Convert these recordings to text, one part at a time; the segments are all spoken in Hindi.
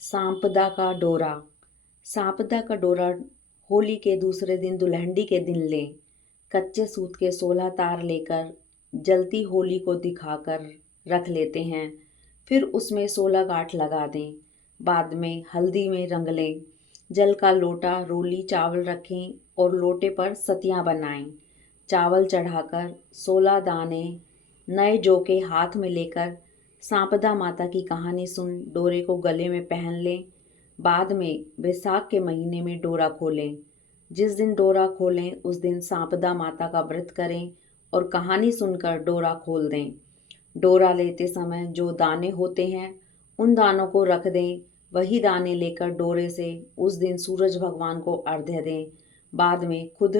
सांपदा का डोरा। सांपदा का डोरा होली के दूसरे दिन दुल्हनडी के दिन लें। कच्चे सूत के 16 तार लेकर जलती होली को दिखाकर रख लेते हैं। फिर उसमें 16 गांठ लगा दें। बाद में हल्दी में रंग लें। जल का लोटा रोली चावल रखें और लोटे पर सतियां बनाएं। चावल चढ़ाकर 16 दाने नए जौ के हाथ में लेकर सांपदा माता की कहानी सुन डोरे को गले में पहन लें। बाद में बैसाख के महीने में डोरा खोलें। जिस दिन डोरा खोलें उस दिन सांपदा माता का व्रत करें और कहानी सुनकर डोरा खोल दें। डोरा लेते समय जो दाने होते हैं उन दानों को रख दें। वही दाने लेकर डोरे से उस दिन सूरज भगवान को अर्घ्य दें। बाद में खुद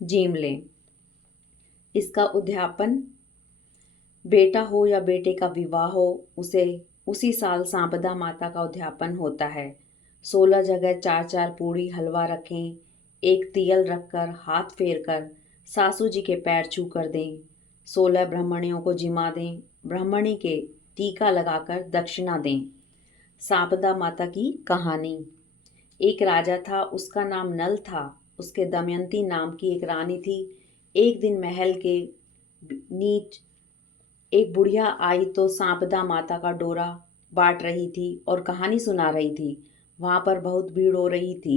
जीम लें। इसका उद्यापन बेटा हो या बेटे का विवाह हो उसे उसी साल सांपदा माता का उद्यापन होता है। 16 जगह 4-4 पूड़ी हलवा रखें। एक तियल रखकर हाथ फेर कर सासू जी के पैर छू कर दें। 16 ब्राह्मणियों को जिमा दें। ब्राह्मणी के टीका लगाकर दक्षिणा दें। सांपदा माता की कहानी। एक राजा था, उसका नाम नल था। उसके दमयंती नाम की एक रानी थी। एक दिन महल के नीच एक बुढ़िया आई तो सांपदा माता का डोरा बांट रही थी और कहानी सुना रही थी। वहां पर बहुत भीड़ हो रही थी।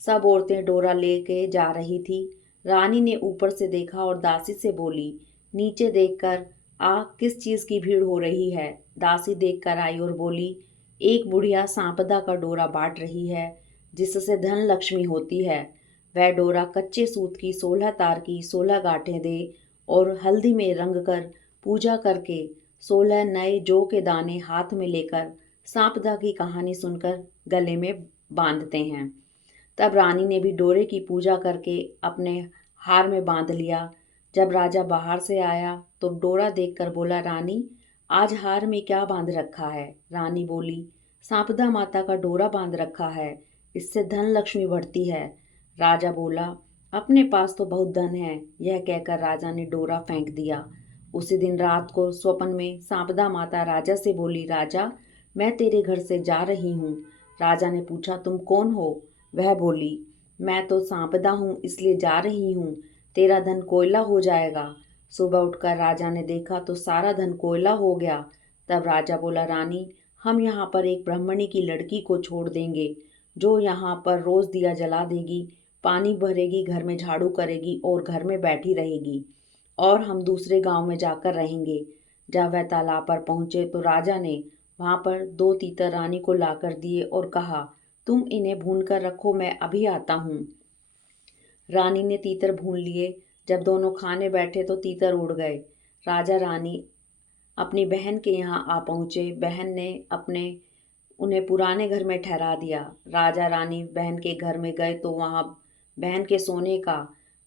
सब औरतें डोरा लेके जा रही थी। रानी ने ऊपर से देखा और दासी से बोली, नीचे देखकर आ किस चीज की भीड़ हो रही है। दासी देखकर आई और बोली, एक बुढ़िया सांपदा का डोरा बांट रही है जिससे धन लक्ष्मी होती है। वह डोरा कच्चे सूत की 16 तार की 16 गांठें दे और हल्दी में रंग कर पूजा करके 16 नए जौ के दाने हाथ में लेकर सांपदा की कहानी सुनकर गले में बांधते हैं। तब रानी ने भी डोरे की पूजा करके अपने हार में बांध लिया। जब राजा बाहर से आया तो डोरा देखकर बोला, रानी आज हार में क्या बांध रखा है। रानी बोली, सांपदा माता का डोरा बांध रखा है, इससे धन लक्ष्मी बढ़ती है। राजा बोला, अपने पास तो बहुत धन है। यह कहकर राजा ने डोरा फेंक दिया। उसी दिन रात को स्वप्न में सांपदा माता राजा से बोली, राजा मैं तेरे घर से जा रही हूँ। राजा ने पूछा, तुम कौन हो। वह बोली, मैं तो सांपदा हूँ इसलिए जा रही हूँ। तेरा धन कोयला हो जाएगा। सुबह उठकर राजा ने देखा तो सारा धन कोयला हो गया। तब राजा बोला, रानी हम यहाँ पर एक ब्राह्मणी की लड़की को छोड़ देंगे जो यहाँ पर रोज दिया जला देगी, पानी भरेगी, घर में झाड़ू करेगी और घर में बैठी रहेगी और हम दूसरे गांव में जाकर रहेंगे। जब वह तालाब पर पहुंचे तो राजा ने वहां पर 2 तीतर रानी को लाकर दिए और कहा, तुम इन्हें भून कर रखो, मैं अभी आता हूँ। रानी ने तीतर भून लिए। जब दोनों खाने बैठे तो तीतर उड़ गए। राजा रानी अपनी बहन के यहाँ आ पहुंचे। बहन ने अपने उन्हें पुराने घर में ठहरा दिया। राजा रानी बहन के घर में गए तो वहां बहन के सोने का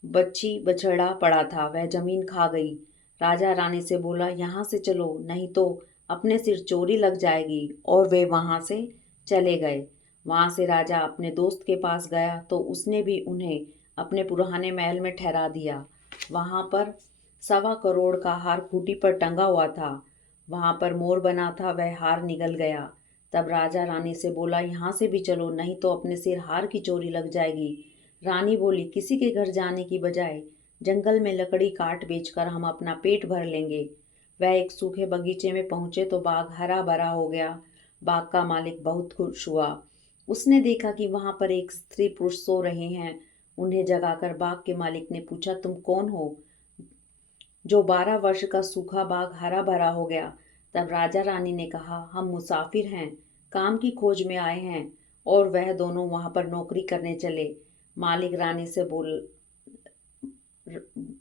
बच्ची बछड़ा पड़ा था। वह जमीन खा गई। राजा रानी से बोला, यहाँ से चलो नहीं तो अपने सिर चोरी लग जाएगी। और वे वहां से चले गए। वहां से राजा अपने दोस्त के पास गया तो उसने भी उन्हें अपने पुराने महल में ठहरा दिया। वहां पर 1.25 करोड़ का हार खूंटी पर टंगा हुआ था। वहां पर मोर बना था, वह हार निगल गया। तब राजा रानी से बोला, यहाँ से भी चलो नहीं तो अपने सिर हार की चोरी लग जाएगी। रानी बोली, किसी के घर जाने की बजाय जंगल में लकड़ी काट बेचकर हम अपना पेट भर लेंगे। वह एक सूखे बगीचे में पहुंचे तो बाग हरा भरा हो गया। बाग का मालिक बहुत खुश हुआ। उसने देखा कि वहां पर एक स्त्री पुरुष सो रहे हैं। उन्हें जगाकर बाग के मालिक ने पूछा, तुम कौन हो जो 12 वर्ष का सूखा बाग हरा भरा हो गया। तब राजा रानी ने कहा, हम मुसाफिर हैं, काम की खोज में आए हैं। और वह दोनों वहां पर नौकरी करने चले। मालिक रानी से बोल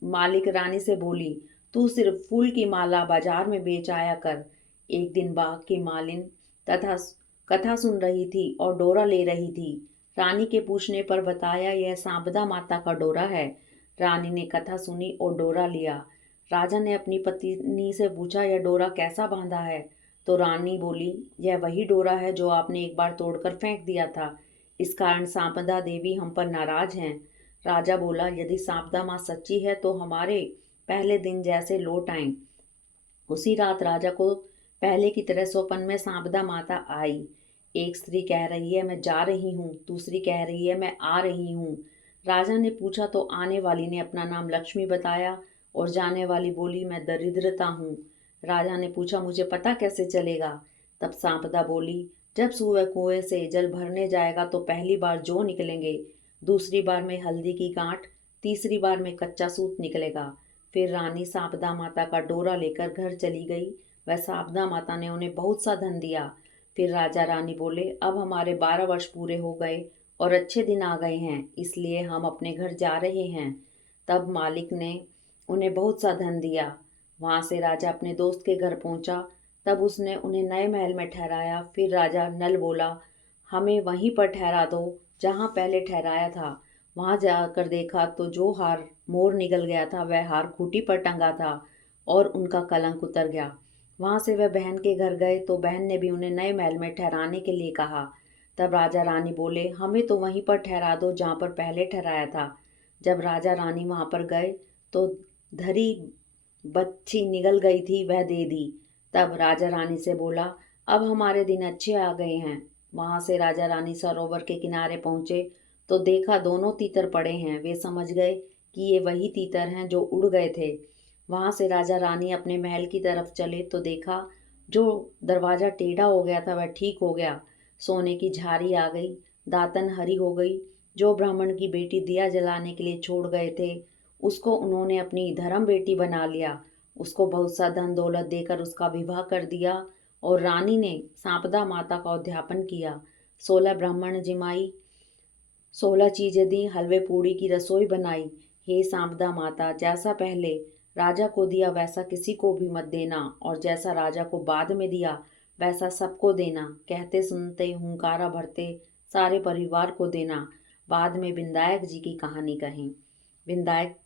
मालिक रानी से बोली, तू सिर्फ फूल की माला बाजार में बेच आया कर। एक दिन बाग की मालिन तथा कथा सुन रही थी और डोरा ले रही थी। रानी के पूछने पर बताया, यह सांपदा माता का डोरा है। रानी ने कथा सुनी और डोरा लिया। राजा ने अपनी पत्नी से पूछा, यह डोरा कैसा बांधा है। तो रानी बोली, यह वही डोरा है जो आपने एक बार तोड़कर फेंक दिया था। इस कारण सांपदा देवी हम पर नाराज हैं। राजा बोला, यदि सांपदा माँ सच्ची है तो हमारे पहले दिन जैसे लौट आए। उसी रात राजा को पहले की तरह स्वप्न में सांपदा माता आई। एक स्त्री कह रही है मैं जा रही हूँ, दूसरी कह रही है मैं आ रही हूँ। राजा ने पूछा तो आने वाली ने अपना नाम लक्ष्मी बताया और जाने वाली बोली मैं दरिद्रता हूँ। राजा ने पूछा मुझे पता कैसे चलेगा? तब सांपदा बोली जब सुबह कुएं से जल भरने जाएगा तो पहली बार जौ निकलेंगे, दूसरी बार में हल्दी की गांठ, तीसरी बार में कच्चा सूत निकलेगा। फिर रानी सांपदा माता का डोरा लेकर घर चली गई। वह सांपदा माता ने उन्हें बहुत सा धन दिया। फिर राजा रानी बोले अब हमारे 12 वर्ष पूरे हो गए और अच्छे दिन आ गए हैं, इसलिए हम अपने घर जा रहे हैं। तब मालिक ने उन्हें बहुत सा धन दिया। वहां से राजा अपने दोस्त के घर पहुंचा। तब उसने उन्हें नए महल में ठहराया। फिर राजा नल बोला हमें वहीं पर ठहरा दो जहां पहले ठहराया था। वहां जाकर देखा तो जो हार मोर निगल गया था वह हार खूंटी पर टंगा था और उनका कलंक उतर गया। वहां से वह बहन के घर गए तो बहन ने भी उन्हें नए महल में ठहराने के लिए कहा। तब राजा रानी बोले हमें तो वहीं पर ठहरा दो जहां पर पहले ठहराया था। जब राजा रानी वहां पर गए तो धरी बच्ची निगल गई थी वह दे दी। तब राजा रानी से बोला अब हमारे दिन अच्छे आ गए हैं। वहां से राजा रानी सरोवर के किनारे पहुंचे तो देखा दोनों तीतर पड़े हैं। वे समझ गए कि ये वही तीतर हैं जो उड़ गए थे। वहां से राजा रानी अपने महल की तरफ चले तो देखा जो दरवाजा टेढ़ा हो गया था वह ठीक हो गया। सोने की झारी आ गई, दातन हरी हो गई। जो ब्राह्मण की बेटी दिया जलाने के लिए छोड़ गए थे उसको उन्होंने अपनी धर्म बेटी बना लिया। उसको बहुत सा धन दौलत देकर उसका विवाह कर दिया और रानी ने सांपदा माता का उद्यापन किया। 16 ब्राह्मण जिमाई, 16 चीजें दी, हलवे पूड़ी की रसोई बनाई। हे सांपदा माता, जैसा पहले राजा को दिया वैसा किसी को भी मत देना और जैसा राजा को बाद में दिया वैसा सबको देना। कहते सुनते हुंकारा भरते सारे परिवार को देना। बाद में विंदायक जी की कहानी कहें। विंदायक